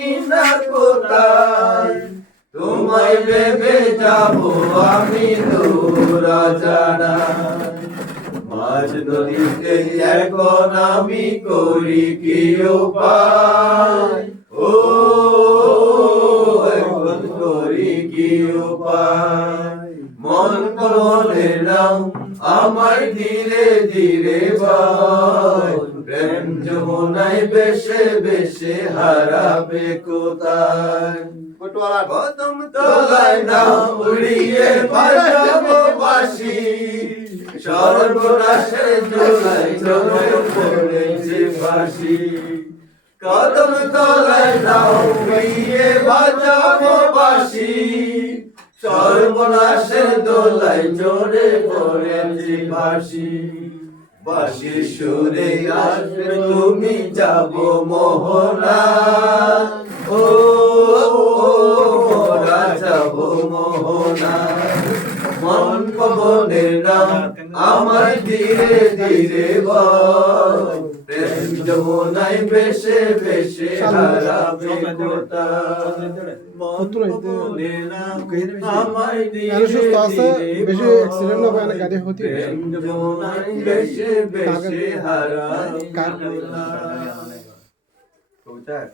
জানি না কোথায়, তোমায় ভেবে যাব আমি দূর অজানায়। মাঝ নদীতে এখন আমি করি কি উপায়, ও এখন করি কি উপায়। মন বলে নাও আমায় ধীরে ধীরে বল, প্রেম যমুনায় বেশে বেশে হারাবে কোথায়। কদম তলায় নাও উড়িয়ে বাজাবো বাঁশি, সর্বনাশের দোলায় চলে পড়েছে ফাঁসি। কদম তলায় নাও উড়িয়ে বাজাবো বাঁশি, সর্বনাশের দোলায় চড়ে পড়েছে ফাঁসি। বাঁশির সুরে আসবে তুমি যাবো মোহনা, ও মোরা যাবো মোহনা। মন পবনের নাম আমার ধীরে ধীরে বল, প্রেম যমুনায় বেশে বেশে হারাবে কোথায়। মন পবনের নাম আমার ধীরে ধীরে বল, প্রেম যমুনায় বেশে বেশে হারাবে কোথায়।